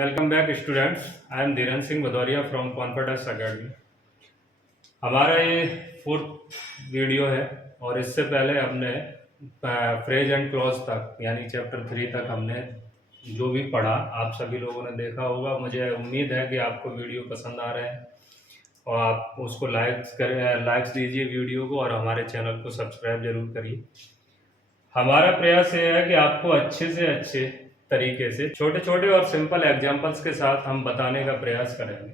Welcome back students. I am Dhirendra Singh Bhadauria from confidence academy. हमारा ये fourth video है और इससे पहले हमने फ्रेज एंड क्लॉज तक यानी चैप्टर 3 तक हमने जो भी पढ़ा आप सभी लोगों ने देखा होगा। मुझे उम्मीद है कि आपको वीडियो पसंद आ रहे हैं और आप उसको लाइक्स दीजिए वीडियो को और हमारे चैनल को सब्सक्राइब जरूर करिए। हमारा प्रयास ये है कि आपको अच्छे से अच्छे तरीके से छोटे छोटे और सिंपल एग्जाम्पल्स के साथ हम बताने का प्रयास करेंगे।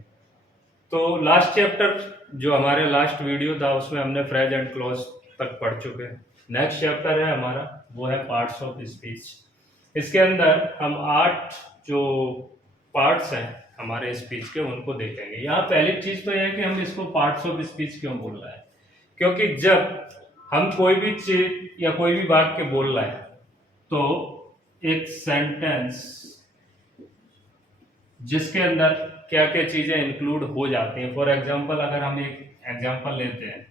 तो लास्ट चैप्टर जो हमारे लास्ट वीडियो था उसमें हमने फ्रेज एंड क्लॉज तक पढ़ चुके हैं। नेक्स्ट चैप्टर है हमारा, वो है पार्ट्स ऑफ स्पीच। इसके अंदर हम 8 जो पार्ट्स हैं हमारे स्पीच के उनको देखेंगे। यहाँ पहली चीज तो यह है कि हम इसको पार्ट्स ऑफ स्पीच क्यों बोल रहे हैं, क्योंकि जब हम कोई भी चीज या कोई भी वाक्य बोल रहे हैं तो एक सेंटेंस जिसके अंदर क्या क्या चीजें इंक्लूड हो जाती हैं। फॉर एग्जाम्पल अगर हम एक एग्जाम्पल लेते हैं,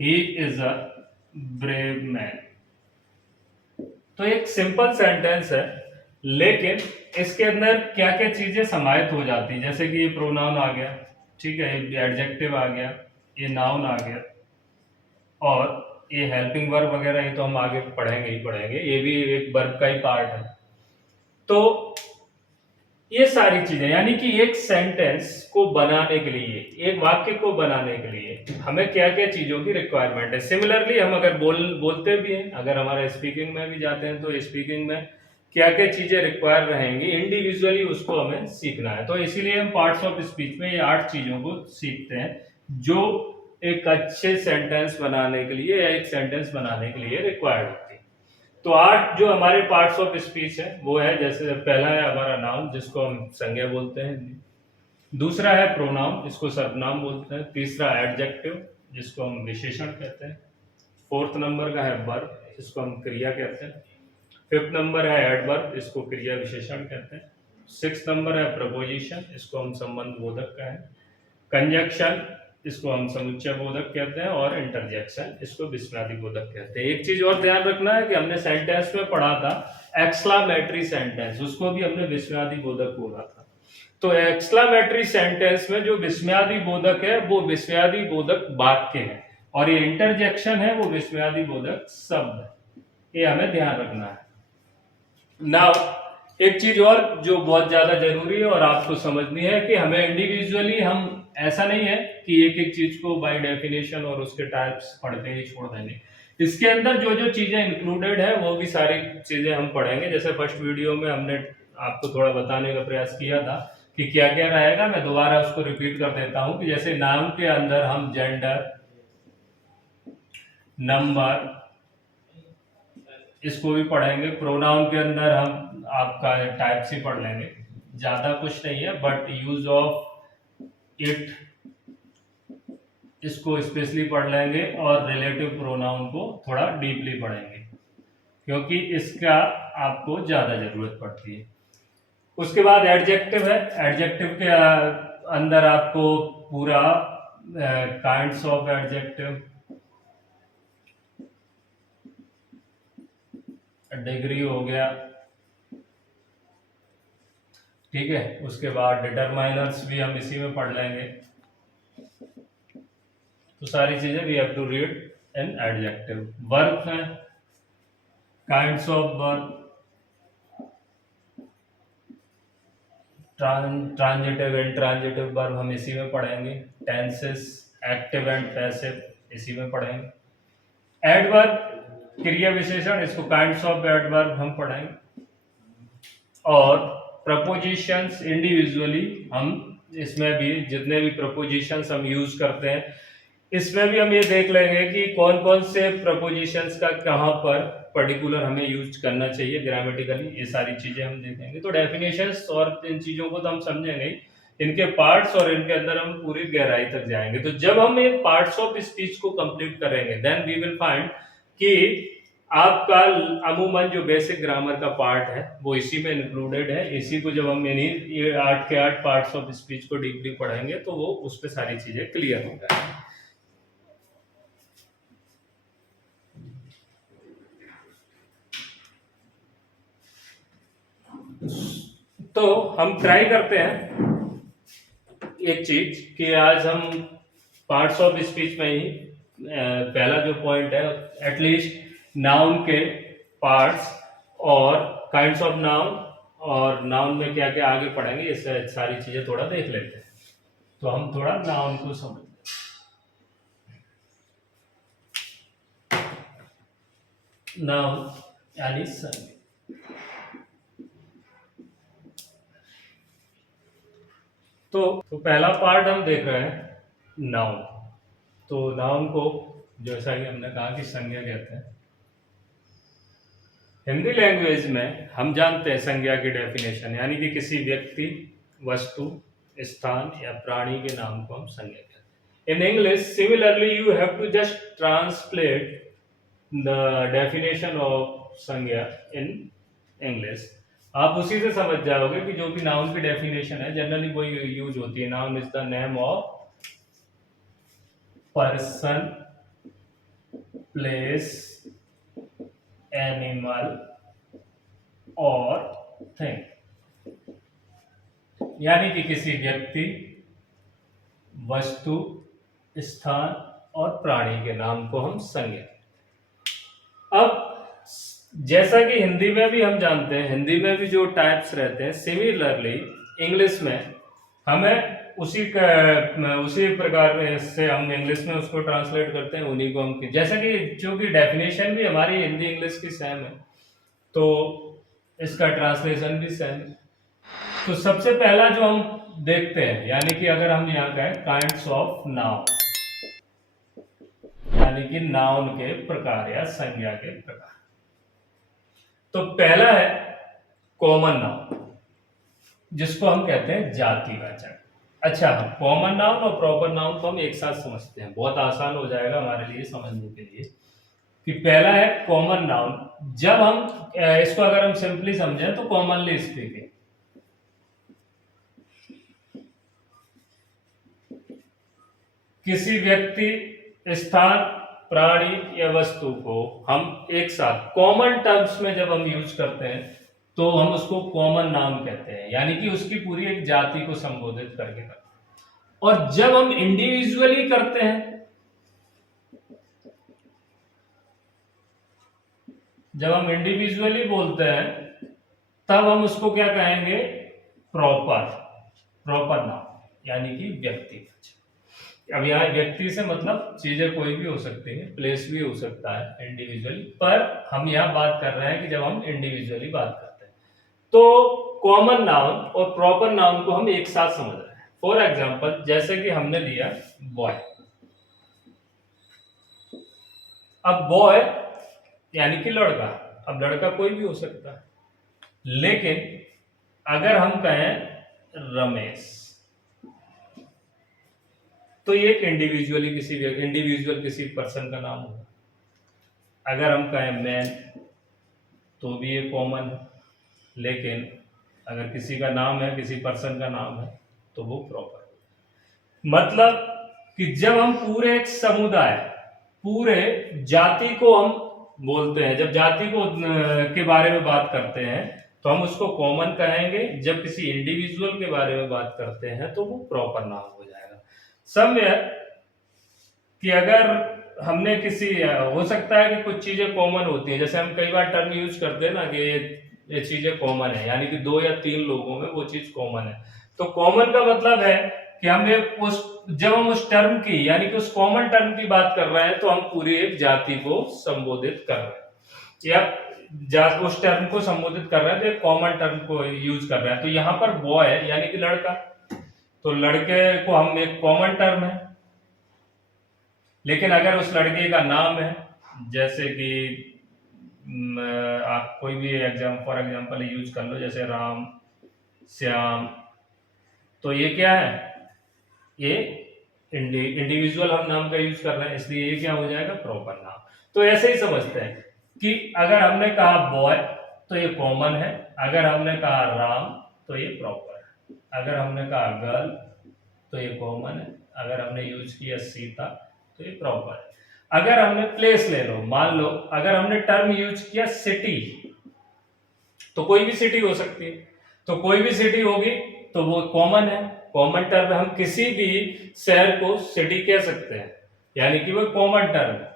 he is a brave man, तो एक सिंपल सेंटेंस है लेकिन इसके अंदर क्या क्या चीजें समाहित हो जाती हैं। जैसे कि ये प्रोनाउन आ गया, ठीक है, ये एडजेक्टिव आ गया, ये नाउन आ गया और ये हेल्पिंग वर्ब वगैरह, ये तो हम आगे पढ़ेंगे ही पढ़ेंगे, ये भी एक वर्ब का ही पार्ट है। तो ये सारी चीजें यानी कि एक सेंटेंस को बनाने के लिए, एक वाक्य को बनाने के लिए हमें क्या क्या चीजों की रिक्वायरमेंट है। सिमिलरली हम अगर बोलते भी हैं, अगर हमारा स्पीकिंग में भी जाते हैं तो स्पीकिंग में क्या क्या चीजें रिक्वायर रहेंगी, इंडिविजुअली उसको हमें सीखना है। तो इसीलिए हम पार्ट्स ऑफ स्पीच में ये 8 चीजों को सीखते हैं जो एक अच्छे सेंटेंस बनाने के लिए या एक सेंटेंस बनाने के लिए रिक्वायर्ड होती है। तो 8 जो हमारे पार्ट्स ऑफ स्पीच है वो है, जैसे पहला है हमारा नाउन जिसको हम संज्ञा बोलते हैं, दूसरा है प्रोनाउन जिसको सर्वनाम बोलते हैं, तीसरा एडजेक्टिव जिसको हम विशेषण कहते हैं, फोर्थ नंबर का है वर्ब जिसको हम क्रिया कहते हैं, फिफ्थ नंबर है एडवर्ब इसको क्रिया विशेषण कहते हैं, सिक्स नंबर है प्रपोजिशन इसको हम संबंध बोधक कहें, कंजक्शन इसको हम समुच्चय बोधक कहते हैं और इंटरजेक्शन इसको विस्मयादि बोधक कहते हैं। एक चीज और ध्यान रखना है कि हमने सेंटेंस में पढ़ा था एक्सक्लामेटरी सेंटेंस, उसको भी हमने विस्मयादि बोधक बोला था। तो एक्सक्लामेटरी सेंटेंस में जो विस्मयादि बोधक है वो विस्मयादि बोधक वाक्य है और ये इंटरजेक्शन है वो विस्मयादि बोधक शब्द है। ये हमें ध्यान रखना है। नाउ एक चीज और जो बहुत ज्यादा जरूरी है और आपको समझनी है कि हमें इंडिविजुअली, हम ऐसा नहीं है कि एक एक चीज को बाय डेफिनेशन और उसके टाइप्स पढ़ते ही छोड़ देंगे। इसके अंदर जो जो चीजें इंक्लूडेड है वो भी सारी चीजें हम पढ़ेंगे। जैसे फर्स्ट वीडियो में हमने आपको थोड़ा बताने का प्रयास किया था कि क्या क्या रहेगा, मैं दोबारा उसको रिपीट कर देता हूं कि जैसे नाम के अंदर हम जेंडर, नंबर इसको भी पढ़ेंगे, प्रोनाउन के अंदर हम आपका टाइप्स ही पढ़ लेंगे, ज्यादा कुछ नहीं है, बट यूज ऑफ इट इसको स्पेशली पढ़ लेंगे और रिलेटिव प्रोनाउन को थोड़ा डीपली पढ़ेंगे क्योंकि इसका आपको ज्यादा जरूरत पड़ती है। उसके बाद एडजेक्टिव है, एडजेक्टिव के अंदर आपको पूरा काइंड्स ऑफ एडजेक्टिव, डिग्री हो गया, ठीक है, उसके बाद डिटरमाइनर्स भी हम इसी में पढ़ लेंगे। तो सारी चीजें we have to read in adjective. Verb है, kinds of verb, transitive intransitive verb हम इसी में पढ़ेंगे, टेंसेस, एक्टिव एंड पैसिव इसी में पढ़ेंगे, एडवर्ब क्रिया विशेषण इसको काइंड्स ऑफ एडवर्ब हम पढ़ेंगे और प्रपोजिशंस इंडिविजुअली हम इसमें भी जितने भी प्रपोजिशंस हम यूज करते हैं इसमें भी हम ये देख लेंगे कि कौन कौन से प्रपोजिशंस का कहां पर पर्टिकुलर हमें यूज करना चाहिए ग्रामेटिकली, ये सारी चीजें हम देखेंगे। तो डेफिनेशंस और इन चीजों को तो हम समझेंगे, इनके पार्ट्स और इनके अंदर हम पूरी गहराई तक जाएंगे। तो जब हम ये पार्ट्स ऑफ स्पीच को कंप्लीट करेंगे देन वी विल फाइंड कि आपका अमूमन जो बेसिक ग्रामर का पार्ट है वो इसी में इंक्लूडेड है। इसी को जब हम ये 8 के 8 पार्ट्स ऑफ स्पीच को डीपली पढ़ेंगे तो वो उस पर सारी चीजें क्लियर हो जाएंगी। तो हम ट्राई करते हैं एक चीज कि आज हम पार्ट्स ऑफ स्पीच में ही पहला जो पॉइंट है एटलीस्ट नाउन के पार्ट्स और काइंड्स ऑफ नाउन और नाउन में क्या क्या आगे पढ़ेंगे, ये सारी चीजें थोड़ा देख लेते हैं। तो हम थोड़ा नाउन को समझ नाउन यानी संज्ञा। तो पहला पार्ट हम देख रहे हैं नाउन। तो नाउन को जैसा कि हमने कहा कि संज्ञा कहते हैं। हिंदी लैंग्वेज में हम जानते हैं संज्ञा की डेफिनेशन, यानी कि किसी व्यक्ति, वस्तु, स्थान या प्राणी के नाम को हम संज्ञा कहते हैं। In English similarly you have to just translate the definition of संज्ञा इन इंग्लिश। आप उसी से समझ जाओगे कि जो भी नाउन की डेफिनेशन है जनरली वही यूज होती है। Noun is the name of person, place, animal और थिंग, यानी कि किसी व्यक्ति, वस्तु, स्थान और प्राणी के नाम को हम संज्ञा। अब जैसा कि हिंदी में भी हम जानते हैं, हिंदी में भी जो टाइप्स रहते हैं, सिमिलरली इंग्लिश में हमें उसी प्रकार से हम इंग्लिश में उसको ट्रांसलेट करते हैं, उन्हीं को हम, जैसा कि चूंकि डेफिनेशन भी हमारी हिंदी इंग्लिश की सेम है तो इसका ट्रांसलेशन भी सेम है। तो सबसे पहला जो हम देखते हैं, यानी कि अगर हम यहाँ कहें काइंड्स ऑफ नाउन, यानी कि नाउन के प्रकार या संज्ञा के प्रकार, तो पहला है कॉमन नाउन, जिसको हम कहते हैं जातिवाचक। अच्छा, कॉमन नाउन और प्रॉपर नाउन को हम एक साथ समझते हैं, बहुत आसान हो जाएगा हमारे लिए समझने के लिए कि पहला है कॉमन नाउन। जब हम इसको अगर हम सिंपली समझें तो कॉमनली स्पीकिंग, किसी व्यक्ति, स्थान, प्राणी या वस्तु को हम एक साथ कॉमन टर्म्स में जब हम यूज करते हैं तो हम उसको कॉमन नाउन कहते हैं, यानी कि उसकी पूरी एक जाति को संबोधित करके करते हैं। और जब हम इंडिविजुअली करते हैं, जब हम इंडिविजुअली बोलते हैं तब हम उसको क्या कहेंगे, प्रॉपर नाउन, यानी कि व्यक्तिवाचक। अब यहाँ व्यक्ति से मतलब चीजें कोई भी हो सकती है, प्लेस भी हो सकता है इंडिविजुअली, पर हम यहाँ बात कर रहे हैं कि जब हम इंडिविजुअली बात करते हैं तो कॉमन नाउन और प्रॉपर नाउन को हम एक साथ समझ रहे हैं। फॉर एग्जाम्पल, जैसे कि हमने लिया बॉय। अब बॉय यानी कि लड़का, अब लड़का कोई भी हो सकता है, लेकिन अगर हम कहें रमेश तो ये इंडिविजुअल किसी पर्सन का नाम होगा। अगर हम कहें मैन तो भी ये कॉमन है, लेकिन अगर किसी का नाम है, किसी पर्सन का नाम है तो वो प्रॉपर है। मतलब कि जब हम पूरे एक समुदाय, पूरे जाति को हम बोलते हैं, जब जाति को के बारे में बात करते हैं तो हम उसको कॉमन कहेंगे, जब किसी इंडिविजुअल के बारे में बात करते हैं तो वो प्रॉपर नाम हो जाएगा। समवेयर कि अगर हमने किसी, हो सकता है कि कुछ चीजें कॉमन होती हैं, जैसे हम कई बार टर्म यूज करते हैं ना कि ये चीजें कॉमन है, यानी कि 2 या 3 लोगों में वो चीज कॉमन है। तो कॉमन का मतलब है कि हमें जब हम उस टर्म की, यानी कि उस कॉमन टर्म की बात कर रहे हैं तो हम पूरी एक जाति को संबोधित कर रहे हैं या उस टर्म को संबोधित कर रहे हैं, तो एक कॉमन टर्म को यूज कर रहे हैं। तो यहाँ पर बॉय यानी कि लड़का, तो लड़के को हम एक कॉमन टर्म है, लेकिन अगर उस लड़के का नाम है, जैसे कि आप कोई भी फॉर एग्जांपल यूज कर लो, जैसे राम, श्याम, तो ये क्या है, ये इंडिविजुअल हम नाम का यूज कर रहे हैं, इसलिए ये क्या हो जाएगा, प्रॉपर नाम। तो ऐसे ही समझते हैं कि अगर हमने कहा बॉय तो ये कॉमन है, अगर हमने कहा राम तो ये प्रॉपर है, अगर हमने कहा गर्ल तो ये कॉमन है, अगर हमने यूज किया सीता तो ये प्रॉपर है। अगर हमने प्लेस ले लो, मान लो अगर हमने टर्म यूज किया सिटी, तो कोई भी सिटी हो सकती है, तो कोई भी सिटी होगी तो वो कॉमन है, कॉमन टर्म हम किसी भी शहर को सिटी कह सकते हैं, यानी कि वो कॉमन टर्म है।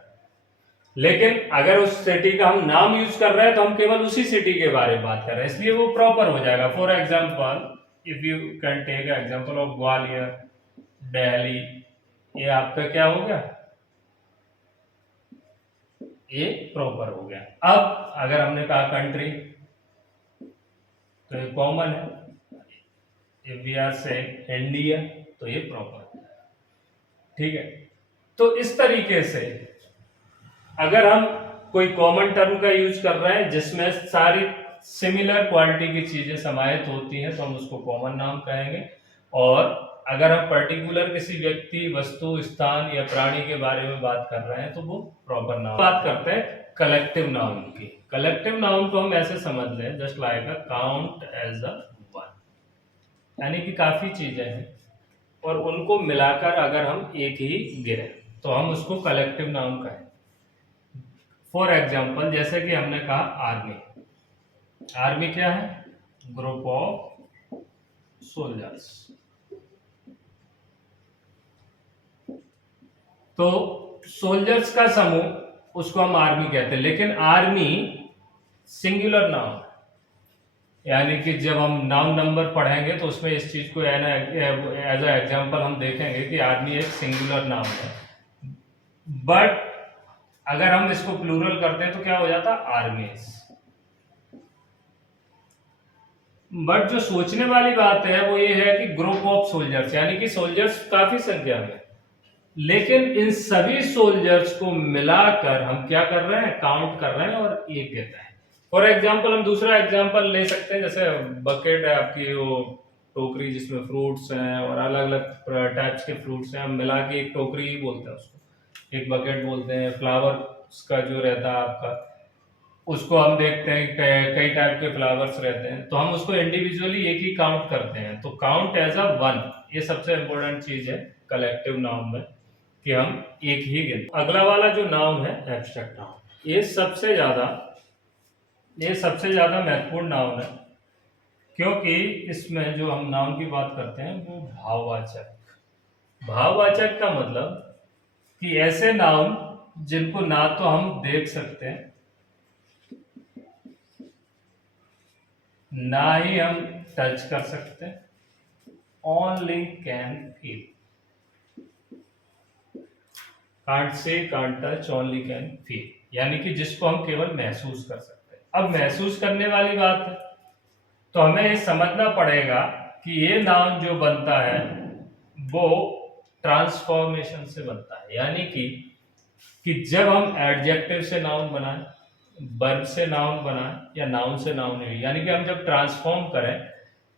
लेकिन अगर उस सिटी का हम नाम यूज कर रहे हैं तो हम केवल उसी सिटी के बारे में बात कर रहे हैं, इसलिए वो प्रॉपर हो जाएगा। For example if you can take example of Gwalior, Delhi, ये आपका क्या हो गया, ये प्रॉपर हो गया। अब अगर हमने कहा कंट्री तो ये कॉमन है, इफ वी आर से इंडिया तो ये प्रॉपर, ठीक है। तो इस तरीके से अगर हम कोई कॉमन टर्म का यूज कर रहे हैं जिसमें सारी सिमिलर क्वालिटी की चीजें समाहित होती हैं तो हम उसको कॉमन नाउन कहेंगे। और अगर हम पर्टिकुलर किसी व्यक्ति, वस्तु, स्थान या प्राणी के बारे में बात कर रहे हैं तो वो प्रॉपर नाउन। बात करते हैं कलेक्टिव नाउन की। कलेक्टिव नाउन को हम ऐसे समझ लें just like a count as a one, यानी कि काफी चीजें हैं और उनको मिलाकर अगर हम एक ही गिने तो हम उसको कलेक्टिव नाउन कहें। फॉर एग्जाम्पल जैसे कि हमने कहा आर्मी, आर्मी क्या है, ग्रुप ऑफ सोल्जर्स। तो सोल्जर्स का समूह उसको हम आर्मी कहते हैं, लेकिन आर्मी सिंगुलर नाउन, यानी कि जब हम नाउन नंबर पढ़ेंगे तो उसमें इस चीज को एज अ एग्जांपल हम देखेंगे कि आर्मी एक सिंगुलर नाउन है। बट अगर हम इसको प्लूरल करते हैं तो क्या हो जाता, आर्मीज। बट जो सोचने वाली बात है वो ये है कि ग्रुप ऑफ सोल्जर्स, यानी कि सोल्जर्स काफी संख्या में, लेकिन इन सभी सोल्जर्स को मिलाकर हम क्या कर रहे हैं, काउंट कर रहे हैं और एक देता है। फॉर एग्जाम्पल हम दूसरा एग्जाम्पल ले सकते हैं, जैसे बकेट है आपकी, वो टोकरी जिसमें फ्रूट्स हैं और अलग अलग टाइप्स के फ्रूट्स हैं, हम मिला के एक टोकरी ही बोलते हैं उसको, एक बकेट बोलते हैं। फ्लावर्स का जो रहता है आपका, उसको हम देखते हैं कई टाइप के फ्लावर्स रहते हैं, तो हम उसको इंडिविजुअली एक ही काउंट करते हैं, तो काउंट एज अ वन, ये सबसे इंपॉर्टेंट चीज है कलेक्टिव नाउन में कि हम एक ही गिनते। अगला वाला जो नाउन है एब्स्ट्रैक्ट नाउन, ये सबसे ज्यादा महत्वपूर्ण नाउन है, क्योंकि इसमें जो हम नाउन की बात करते हैं वो भाववाचक। भाववाचक का मतलब कि ऐसे नाउन जिनको ना तो हम देख सकते हैं ना ही हम टच कर सकते हैं, only can feel, can't say can't touch, only can feel, यानी कि जिसको हम केवल महसूस कर सकते हैं। अब महसूस करने वाली बात है तो हमें ये समझना पड़ेगा कि ये नाउन जो बनता है वो ट्रांसफॉर्मेशन से बनता है, यानी कि जब हम एडजेक्टिव से नाउन बनाएं, वर्ब से नाउन बनाएं या नाउन से नाउन, यानी कि हम जब ट्रांसफॉर्म करें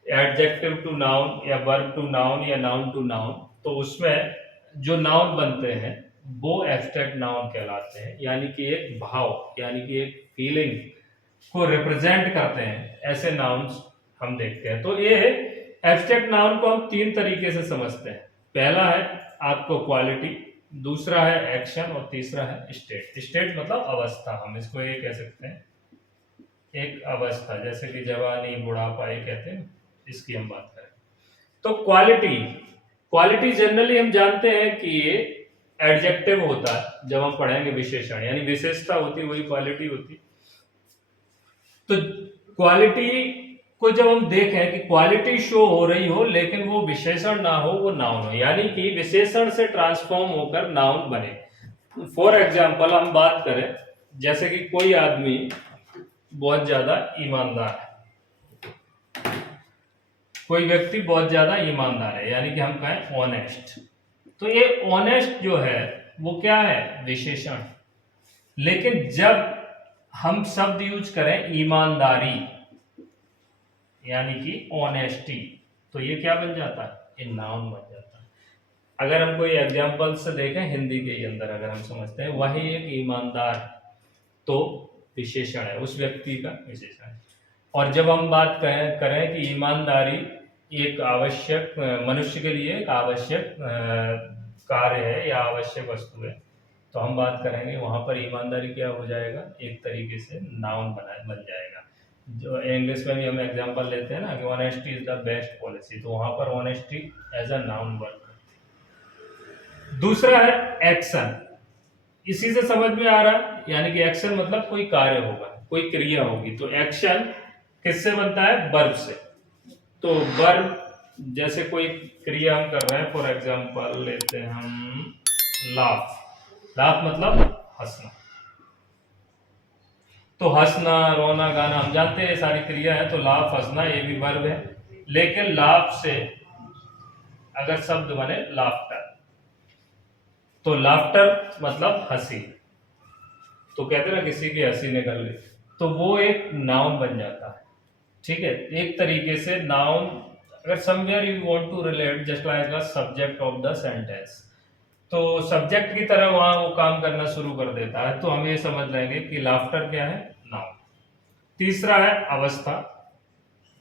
एडजेक्टिव टू नाउन या वर्ब टू नाउन या नाउन टू नाउन, तो उसमें जो नाउन बनते हैं वो एब्स्ट्रैक्ट नाउन कहलाते हैं, यानी कि एक भाव, यानी कि एक फीलिंग को रिप्रेजेंट करते हैं, ऐसे नाउन्स हम देखते हैं। तो ये एब्स्ट्रैक्ट नाउन को हम तीन तरीके से समझते हैं। पहला है आपको क्वालिटी, दूसरा है एक्शन और तीसरा है स्टेट। स्टेट मतलब अवस्था, हम इसको ये कह सकते हैं एक अवस्था, जैसे कि जवानी, बुढ़ापा, ये कहते हैं, इसकी हम बात करें तो क्वालिटी जनरली हम जानते हैं कि ये एडजेक्टिव होता है, जब हम पढ़ेंगे विशेषण, यानी विशेषता होती है वही क्वालिटी होती। तो क्वालिटी को जब हम देखें कि क्वालिटी शो हो रही हो लेकिन वो विशेषण ना हो, वो नाउन हो, यानी कि विशेषण से ट्रांसफॉर्म होकर नाउन बने। फॉर एग्जाम्पल हम बात करें, जैसे कि कोई आदमी बहुत ज्यादा ईमानदार है, कोई व्यक्ति बहुत ज्यादा ईमानदार है, यानी कि हम कहें ऑनेस्ट, तो ये ऑनेस्ट जो है वो क्या है, विशेषण। लेकिन जब हम शब्द यूज करें ईमानदारी, यानी कि ऑनेस्टी, तो ये क्या बन जाता है, ये नाउन बन जाता है। अगर हम कोई एग्जांपल से देखें हिंदी के अंदर, अगर हम समझते हैं वही एक ईमानदार, तो विशेषण है, उस व्यक्ति का विशेषण है। और जब हम बात करें कि ईमानदारी एक आवश्यक, मनुष्य के लिए एक आवश्यक कार्य है या आवश्यक वस्तु है, तो हम बात करेंगे वहां पर ईमानदारी क्या हो जाएगा, एक तरीके से नाउन बन जाएगा। जो इंग्लिश में भी हम एग्जांपल लेते हैं ना कि honesty is the best policy, तो वहां पर honesty as a noun work. दूसरा है एक्शन, इसी से समझ में आ रहा है, यानी कि एक्शन मतलब कोई कार्य होगा, कोई क्रिया होगी। तो एक्शन किससे बनता है? वर्ब से। तो वर्ब जैसे कोई क्रिया हम कर रहे हैं, फॉर एग्जांपल लेते हैं हम लाफ। लाफ मतलब हंसना। तो हंसना, रोना, गाना हम जानते हैं ये सारी क्रिया है। तो लाफ, हंसना, ये भी वर्ब है। लेकिन लाफ से अगर शब्द बने लाफ्टर, तो लाफ्टर मतलब हंसी। तो कहते हैं ना किसी की हंसी निकल गई, तो वो एक नाउन बन जाता है। ठीक है, एक तरीके से नाउन, अगर somewhere you want to relate just like a subject of the sentence, तो सब्जेक्ट की तरह वहां वो काम करना शुरू कर देता है। तो हम ये समझ लेंगे कि लाफ्टर क्या है? नाउन। तीसरा है अवस्था।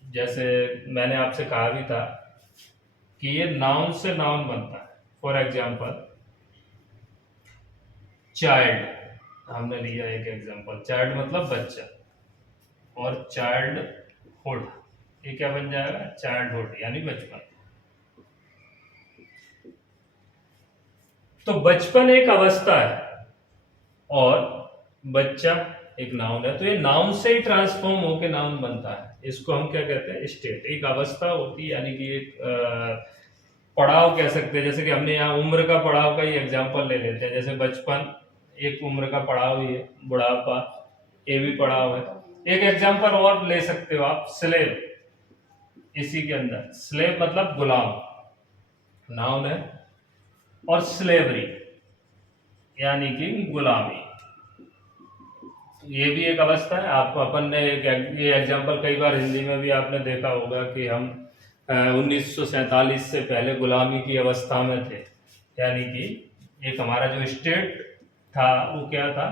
जैसे मैंने आपसे कहा भी था कि ये नाउन से नाउन बनता है। फॉर एग्जाम्पल चाइल्ड, हमने लिया एक एग्जाम्पल, चाइल्ड मतलब बच्चा, और चाइल्डहुड, ये क्या बन जाएगा? चाइल्डहुड यानी बचपन। तो बचपन एक अवस्था है और बच्चा एक नाउन है। तो ये नाउन से ही ट्रांसफॉर्म होकर नाउन बनता है। इसको हम क्या कहते हैं? स्टेट। एक अवस्था होती है, यानी कि एक पड़ाव कह सकते हैं। जैसे कि हमने यहाँ उम्र का पड़ाव का ही एग्जांपल ले लेते हैं। जैसे बचपन एक उम्र का पड़ाव ही है, बुढ़ापा ये भी पड़ाव है। एक एग्जांपल और ले सकते हो आप, स्लेव। इसी के अंदर स्लेव मतलब गुलाम, नाउन है। और स्लेवरी यानी कि गुलामी, ये भी एक अवस्था है। आप अपन ने ये एग्जांपल कई बार हिंदी में भी आपने देखा होगा कि हम 1947 से पहले गुलामी की अवस्था में थे। यानी कि एक हमारा जो स्टेट था वो क्या था?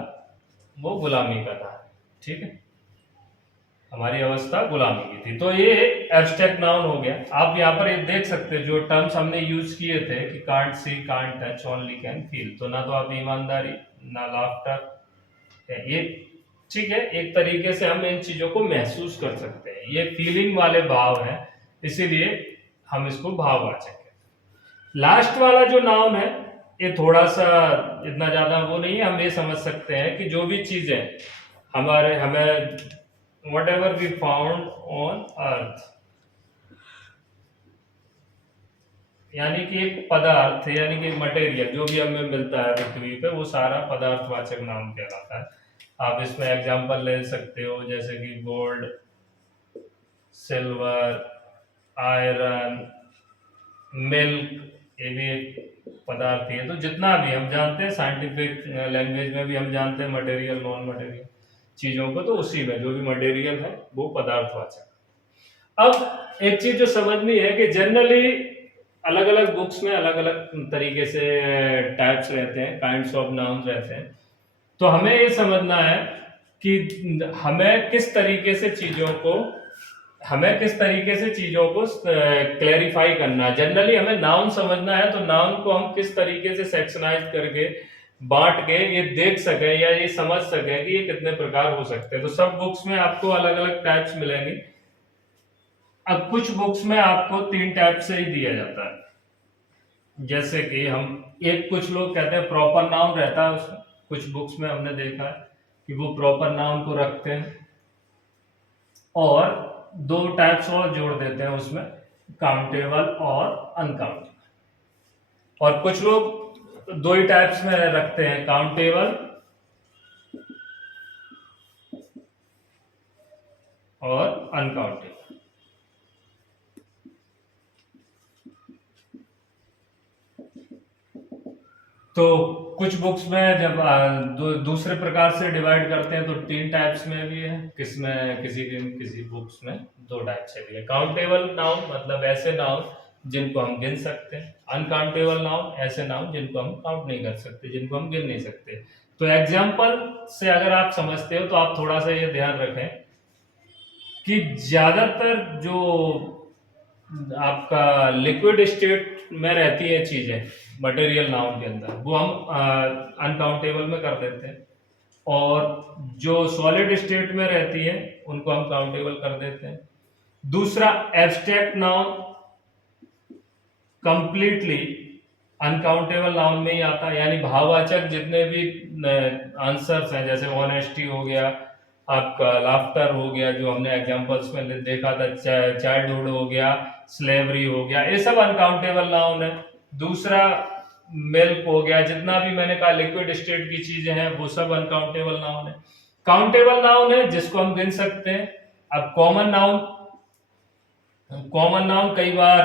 वो गुलामी का था। ठीक है, हमारी अवस्था गुलामी की थी। तो ये एब्स्ट्रैक्ट नाउन हो गया। आप यहाँ पर ये देख सकते हैं जो टर्म्स हमने यूज किए थे कि can't see, can't touch, only can feel. तो ना तो आप ईमानदारी, ना लाफ्टर, ये ठीक है, एक तरीके से हम इन चीजों को महसूस कर सकते हैं। ये फीलिंग वाले भाव हैं, इसीलिए हम इसको भाववाचक है। लास्ट वाला जो नाउन है ये थोड़ा सा इतना ज्यादा वो नहीं है। हम ये समझ सकते हैं कि जो भी चीजें हमारे हमें whatever we found on earth, यानी कि एक पदार्थ, यानी कि मटेरियल जो भी हमें मिलता है पृथ्वी पे, वो सारा पदार्थवाचक नाम कहलाता है। आप इसमें एग्जांपल ले सकते हो जैसे कि गोल्ड, सिल्वर, आयरन, मिल्क, ये भी एक पदार्थ ही है। तो जितना भी हम जानते हैं साइंटिफिक लैंग्वेज में भी हम जानते हैं मटेरियल, नॉन मटेरियल चीजों को, तो उसी में जो भी मटेरियल है वो पदार्थवाचक। अब एक चीज जो समझनी है कि जनरली अलग अलग बुक्स में अलग अलग तरीके से टाइप्स रहते हैं, काइंड्स ऑफ नाउन रहते हैं। तो हमें ये समझना है कि हमें किस तरीके से चीजों को क्लैरिफाई करना है। जनरली हमें नाउन समझना है, तो नाउन को हम किस तरीके से सेक्शनाइज करके बांट के ये देख सके या ये समझ सके कि ये कितने प्रकार हो सकते हैं। तो सब बुक्स में आपको अलग अलग टाइप्स मिलेंगे। अब कुछ बुक्स में आपको 3 टाइप से ही दिया जाता है। जैसे कि कुछ लोग कहते हैं प्रॉपर नाउन रहता है उसमें। कुछ बुक्स में हमने देखा है कि वो प्रॉपर नाउन को रखते हैं और 2 टाइप्स और जोड़ देते हैं उसमें, काउंटेबल और अनकाउंटेबल। और कुछ लोग 2 ही टाइप्स में रखते हैं, काउंटेबल और अनकाउंटेबल। तो कुछ बुक्स में जब दूसरे प्रकार से डिवाइड करते हैं तो 3 टाइप्स में भी है, किसी बुक्स में 2 टाइप से भी है। काउंटेबल नाउन मतलब ऐसे नाउन जिनको हम गिन सकते हैं, अनकाउंटेबल नाउन ऐसे नाउन जिनको हम काउंट नहीं कर सकते, जिनको हम गिन नहीं सकते। तो एग्जाम्पल से अगर आप समझते हो तो आप थोड़ा सा ये ध्यान रखें कि ज्यादातर जो आपका लिक्विड स्टेट में रहती है चीजें मटेरियल नाउन के अंदर, वो हम अनकाउंटेबल में कर देते हैं। और जो सॉलिड स्टेट में रहती है उनको हम काउंटेबल कर देते हैं। दूसरा, abstract noun completely uncountable noun में ही आता है, यानी भाववाचक जितने भी आंसर्स हैं, जैसे ऑनेस्टी हो गया, आपका लाफ्टर हो गया जो हमने एग्जांपल्स में देखा था, चाइल्डहुड हो गया, स्लेवरी हो गया, ये सब अनकाउंटेबल नाउन है। दूसरा, मिल्क हो गया, जितना भी मैंने कहा लिक्विड स्टेट की चीजें हैं वो सब अनकाउंटेबल नाउन है। काउंटेबल नाउन है जिसको हम गिन सकते हैं। अब कॉमन नाउन कई बार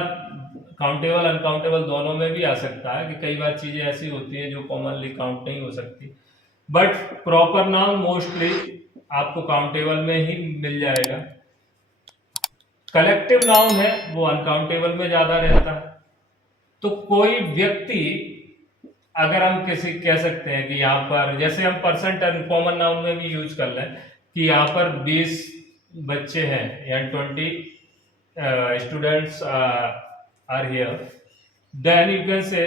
काउंटेबल अनकाउंटेबल दोनों में भी आ सकता है, कि कई बार चीजें ऐसी होती हैं जो कॉमनली काउंट नहीं हो सकती, बट प्रॉपर नाउन मोस्टली आपको काउंटेबल में ही मिल जाएगा। कलेक्टिव नाउन है वो अनकाउंटेबल में ज्यादा रहता है। तो कोई व्यक्ति, अगर हम किसी कह सकते हैं कि यहाँ पर, जैसे हम पर्सन टर्म कॉमन नाउन में भी यूज कर लें कि यहाँ पर 20 बच्चे हैं या 20 students are here, then you can say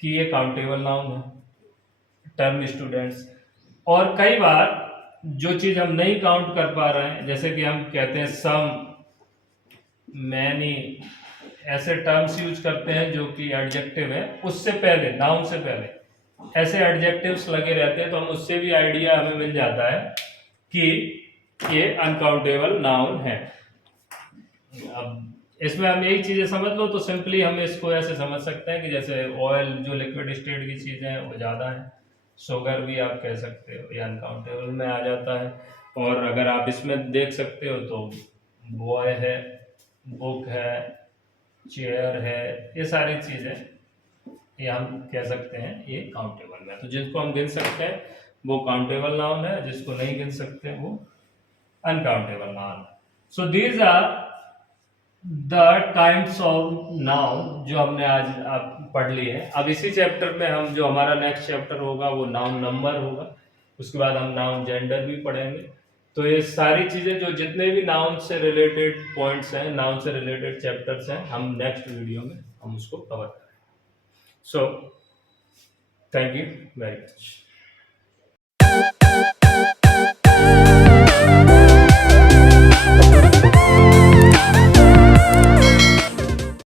कि ये काउंटेबल नाउन है, टर्म स्टूडेंट्स। और कई बार जो चीज हम नहीं काउंट कर पा रहे हैं, जैसे कि हम कहते हैं सम, मैनी, ऐसे टर्म्स यूज करते हैं जो कि एडजेक्टिव है, उससे पहले, नाउन से पहले ऐसे एडजेक्टिव्स लगे रहते हैं, तो हम उससे भी आइडिया हमें मिल जाता है कि ये अनकाउंटेबल नाउन है। अब इसमें हम यही चीजें समझ लो तो सिंपली हम इसको ऐसे समझ सकते हैं कि जैसे ऑयल जो लिक्विड स्टेट की चीजें हैं वो ज्यादा है, शुगर भी आप कह सकते हो, ये अनकाउंटेबल में आ जाता है। और अगर आप इसमें देख सकते हो तो बॉय है, बुक है, चेयर है, ये सारी चीजें ये हम कह सकते हैं ये काउंटेबल में। तो जिसको हम गिन सकते हैं वो काउंटेबल नाउन है, जिसको नहीं गिन सकते वो uncountable noun. So these are the kinds of noun जो हमने आज आप पढ़ लिए हैं। अब इसी चैप्टर में हम, जो हमारा नेक्स्ट चैप्टर होगा वो नाउन नंबर होगा, उसके बाद हम नाउन जेंडर भी पढ़ेंगे। तो ये सारी चीजें जो जितने भी नाउन से रिलेटेड पॉइंट्स हैं, नाउन से रिलेटेड चैप्टर्स हैं, हम नेक्स्ट वीडियो में हम उसको कवर करेंगे। So thank you very much.